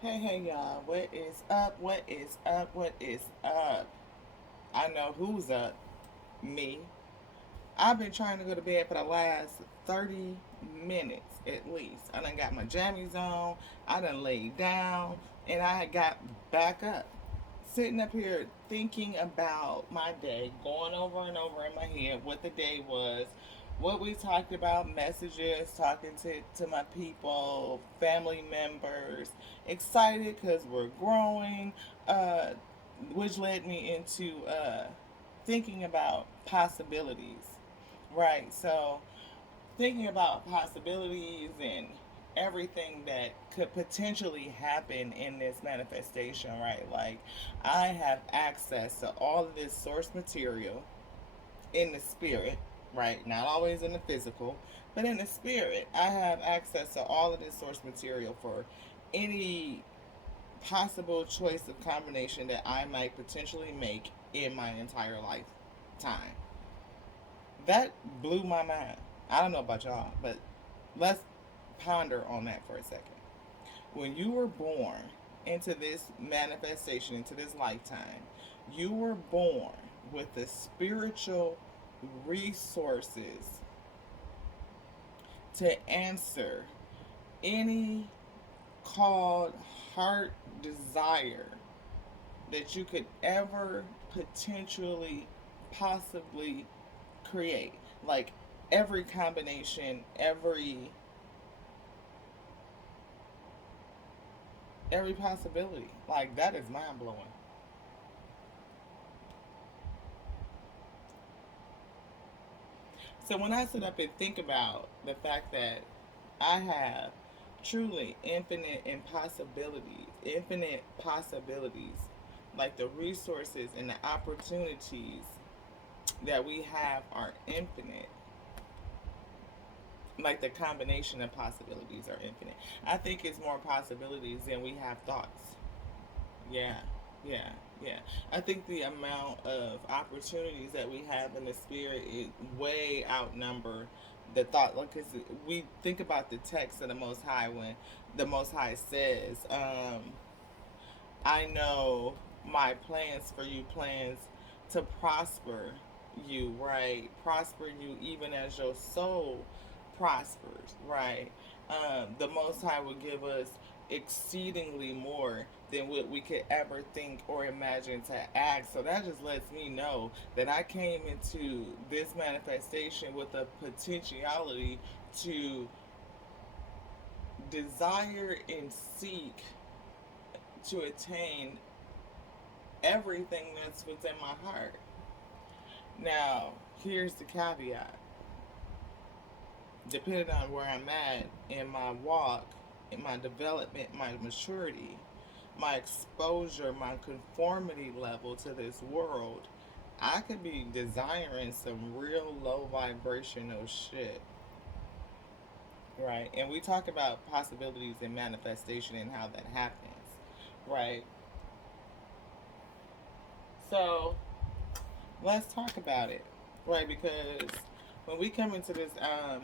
Hey, y'all. What is up? What is up? What is up? I know who's up. Me. I've been trying to go to bed for the last 30 minutes at least. I done got my jammies on. I done laid down. And I got back up. Sitting up here thinking about my day, going over and over in my head what the day was, what we talked about, messages, talking to my people, family members, excited because we're growing, uh, which led me into thinking about possibilities, right? So, thinking about possibilities and everything that could potentially happen in this manifestation, right? Like, I have access to all of this source material in the spirit, right? Not always in the physical, but in the spirit. I have access to all of this source material for any possible choice of combination that I might potentially make in my entire lifetime. That blew my mind. I don't know about y'all, but let's ponder on that for a second. When you were born into this manifestation, into this lifetime, you were born with the spiritual resources to answer any called heart desire that you could ever potentially possibly create. Like every combination, every possibility. Like that is mind blowing. So when I sit up and think about the fact that I have truly infinite possibilities, like the resources and the opportunities that we have are infinite. Like the combination of possibilities are infinite. I think it's more possibilities than we have thoughts. Yeah, yeah, yeah. I think the amount of opportunities that we have in the spirit is way outnumber the thought. Like, cause we think about the text of the Most High when the Most High says, "I know my plans for you, plans to prosper you, right? Prosper you even as your soul prospers, right? The Most High will give us exceedingly more than what we could ever think or imagine to ask. So that just lets me know that I came into this manifestation with a potentiality to desire and seek to attain everything that's within my heart. Now, here's the caveat. Depending on where I'm at in my walk, in my development, my maturity, my exposure, my conformity level to this world, I could be desiring some real low vibrational shit, right? And we talk about possibilities and manifestation and how that happens, right? So let's talk about it, right? Because when we come into this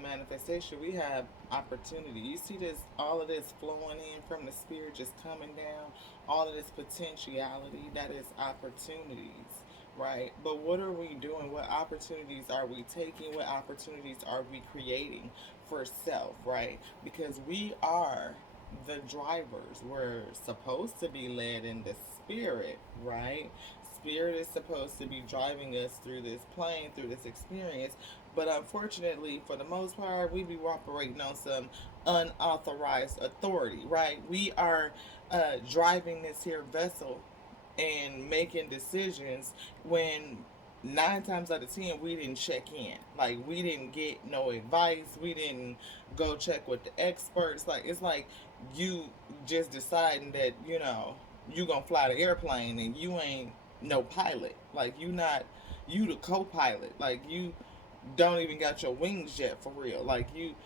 manifestation, we have opportunity. You see this, all of this flowing in from the spirit, just coming down, all of this potentiality, that is opportunities, right? But what are we doing? What opportunities are we taking? What opportunities are we creating for self, right? Because we are the drivers. We're supposed to be led in the spirit, right? Spirit is supposed to be driving us through this plane, through this experience. But unfortunately, for the most part, we be operating on some unauthorized authority, right? We are driving this here vessel and making decisions when 9 times out of 10 we didn't check in. Like we didn't get no advice. We didn't go check with the experts. Like it's like you just deciding that you gonna fly the airplane and you ain't no pilot. Like you the co-pilot. Like you don't even got your wings yet for real. Like you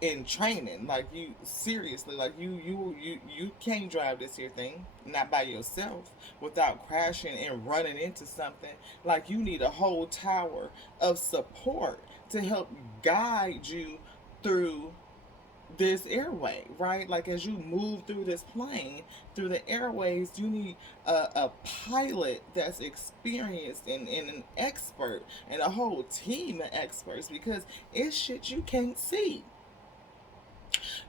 in training. Like you seriously, like you can't drive this here thing not by yourself without crashing and running into something. Like you need a whole tower of support to help guide you through this airway, right? Like as you move through this plane, through the airways, you need a pilot that's experienced and an expert and a whole team of experts because it's shit you can't see.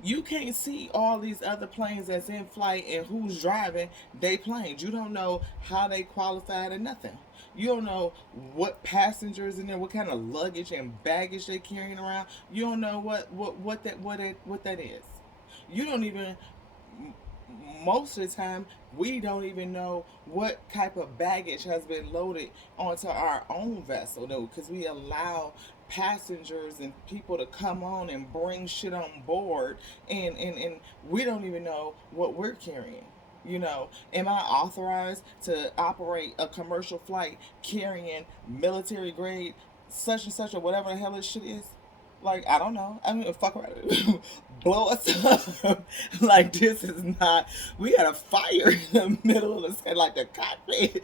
You can't see all these other planes that's in flight and who's driving they planes. You don't know how they qualified or nothing. You don't know what passengers in there, what kind of luggage and baggage they carrying around. You don't know what that is. You don't even most of the time we don't even know what type of baggage has been loaded onto our own vessel though because we allow passengers and people to come on and bring shit on board and we don't even know what we're carrying. You know, am I authorized to operate a commercial flight carrying military grade such and such or whatever the hell this shit is? Like, I don't know. I mean, fuck around. Blow us up. Like, this is not. We got a fire in the middle of the sky, like the cockpit.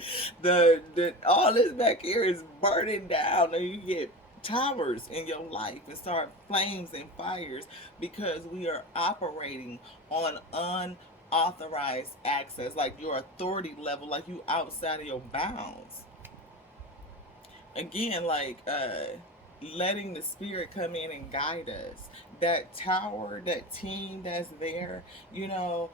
All this back here is burning down, and you get towers in your life and start flames and fires because we are operating on unauthorized access, like your authority level, like you outside of your bounds. Again, like letting the spirit come in and guide us. That tower, that team that's there, you know,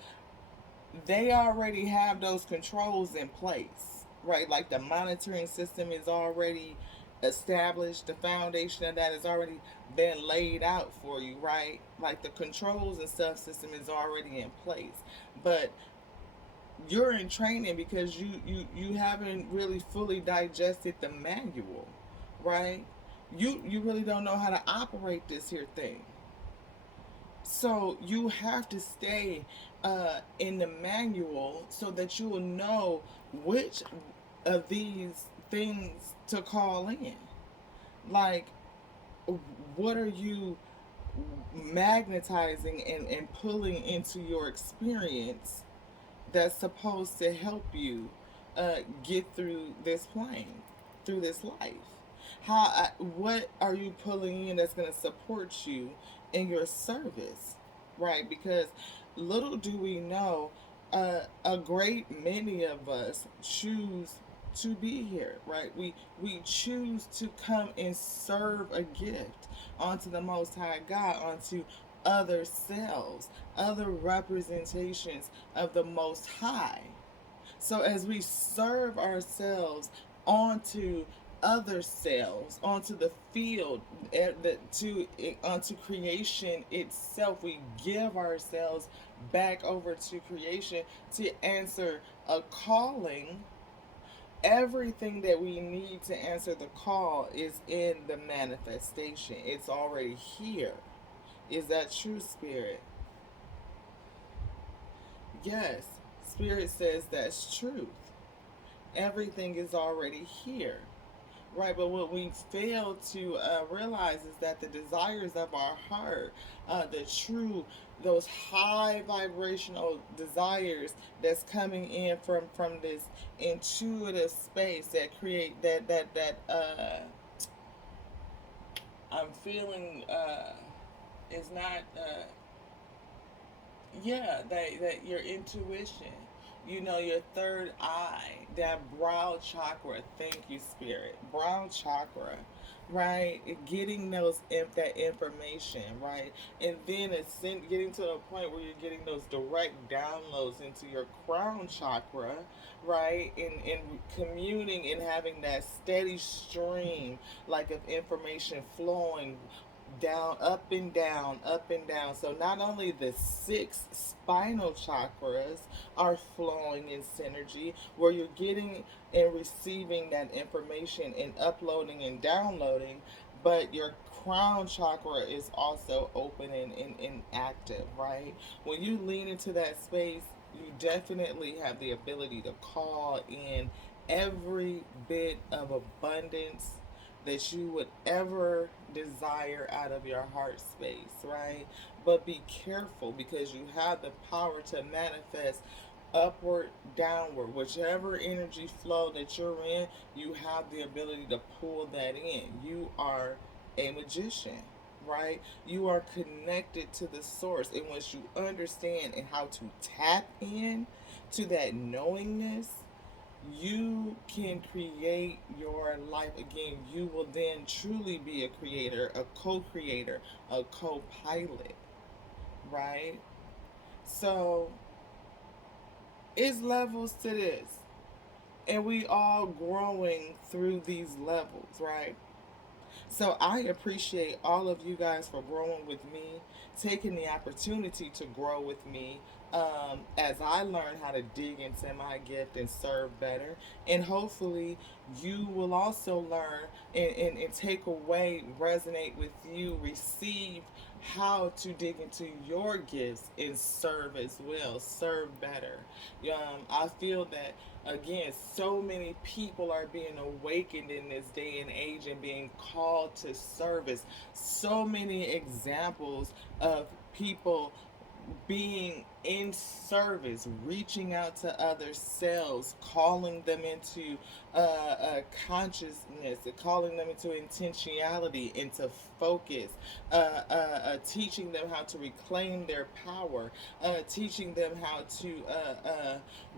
they already have those controls in place, right? Like the monitoring system is already established, the foundation of that has already been laid out for you, right? Like the controls and stuff system is already in place. But you're in training because you haven't really fully digested the manual, right? You really don't know how to operate this here thing. So you have to stay in the manual so that you will know which of these things to call in. Like, what are you magnetizing and pulling into your experience that's supposed to help you get through this plane, through this life? What are you pulling in that's going to support you in your service, right? Because little do we know, a great many of us choose to be here, right? We choose to come and serve a gift onto the Most High God, onto other selves, other representations of the Most High. So as we serve ourselves onto other selves, onto the field, onto creation itself, we give ourselves back over to creation to answer a calling. Everything that we need to answer the call is in the manifestation. It's already here. Is that true, Spirit? Yes. Spirit says that's truth. Everything is already here. Right, but what we fail to realize is that the desires of our heart, the true, those high vibrational desires that's coming in from this intuitive space that create I'm feeling is not yeah, that your intuition, you know, your third eye, that brow chakra. Thank you, Spirit. Brow chakra, right? Getting that information, right, and then it's getting to a point where you're getting those direct downloads into your crown chakra, right, and communing and having that steady stream, like of information flowing down, up and down, up and down. So not only the six spinal chakras are flowing in synergy, where you're getting and receiving that information and uploading and downloading, but your crown chakra is also open and active, right? When you lean into that space, you definitely have the ability to call in every bit of abundance that you would ever desire out of your heart space, right? But be careful because you have the power to manifest upward, downward, whichever energy flow that you're in, you have the ability to pull that in. You are a magician, right? You are connected to the source. And once you understand and how to tap in to that knowingness, you can create your life again. You will then truly be a creator, a co-creator, a co-pilot, right? So it's levels to this, and we all growing through these levels, right? So I appreciate all of you guys for growing with me, taking the opportunity to grow with me, as I learn how to dig into my gift and serve better. And hopefully you will also learn and take away, resonate with you, receive how to dig into your gifts and serve as well, serve better. I feel that again, so many people are being awakened in this day and age and being called to service. So many examples of people being in service, reaching out to other selves, calling them into consciousness, calling them into intentionality, into focus, teaching them how to reclaim their power, teaching them how to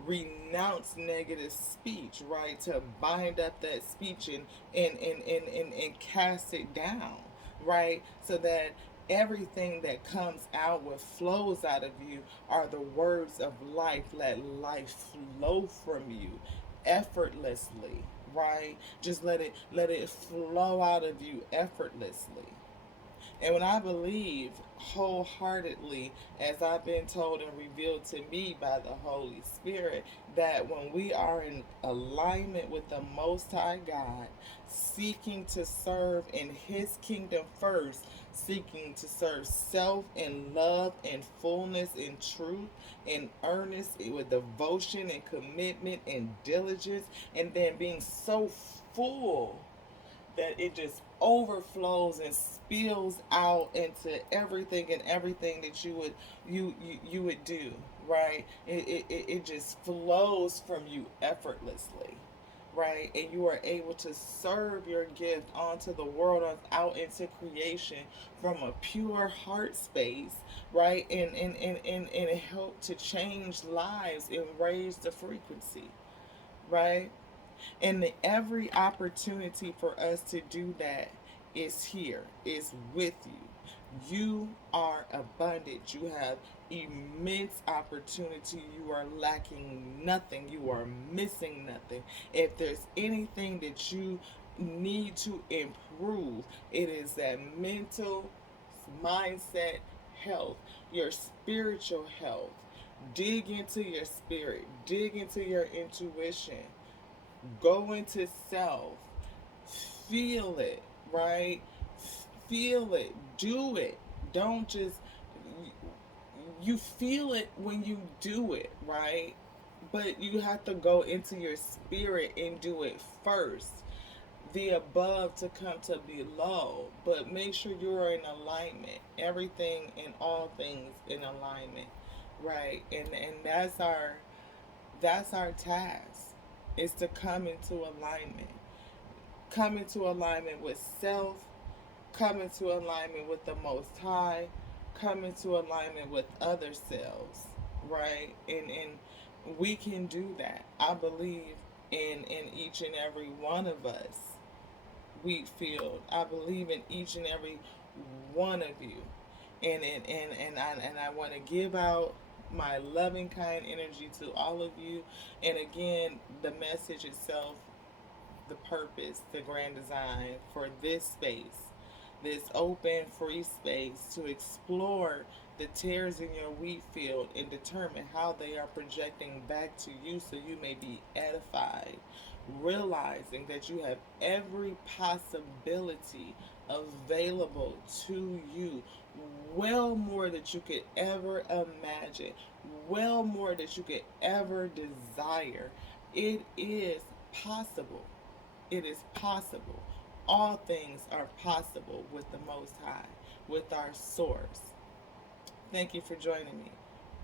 renounce negative speech, right? To bind up that speech and cast it down, right? So that everything that comes out, what flows out of you, are the words of life. Let life flow from you effortlessly, right? Just let it flow out of you effortlessly. And when I believe wholeheartedly, as I've been told and revealed to me by the Holy Spirit, that when we are in alignment with the Most High God, seeking to serve in His kingdom first, seeking to serve self in love and fullness and truth and earnest with devotion and commitment and diligence, and then being so full that it just overflows and spills out into everything that you would do, right? It just flows from you effortlessly, right? And you are able to serve your gift onto the world, out into creation from a pure heart space, right? And help to change lives and raise the frequency, right? And every opportunity for us to do that is here, is with you. You are abundant. You have immense opportunity. You are lacking nothing. You are missing nothing. If there's anything that you need to improve, it is that mental mindset health, your spiritual health. Dig into your spirit, dig into your intuition, go into self, feel it, right? Feel it, do it. Don't just, you feel it when you do it, right? But you have to go into your spirit and do it first. The above to come to below, but make sure you are in alignment. Everything and all things in alignment, right? And that's our task, is to come into alignment. Come into alignment with self, come into alignment with the Most High, come into alignment with other selves, right? And we can do that. I believe in each and every one of us. Wheatfield, I believe in each and every one of you. And I want to give out my loving kind energy to all of you. And again, the message itself, the purpose, the grand design for this space, this open, free space to explore the tears in your wheat field and determine how they are projecting back to you so you may be edified, realizing that you have every possibility available to you, well more that you could ever imagine, well more that you could ever desire. It is possible. It is possible. All things are possible with the Most High, with our source. Thank you for joining me.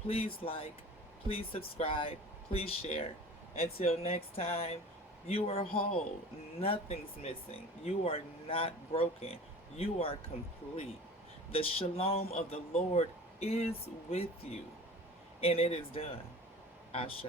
Please like, please subscribe, please share. Until next time, you are whole. Nothing's missing. You are not broken. You are complete. The shalom of the Lord is with you, and it is done. Ashe.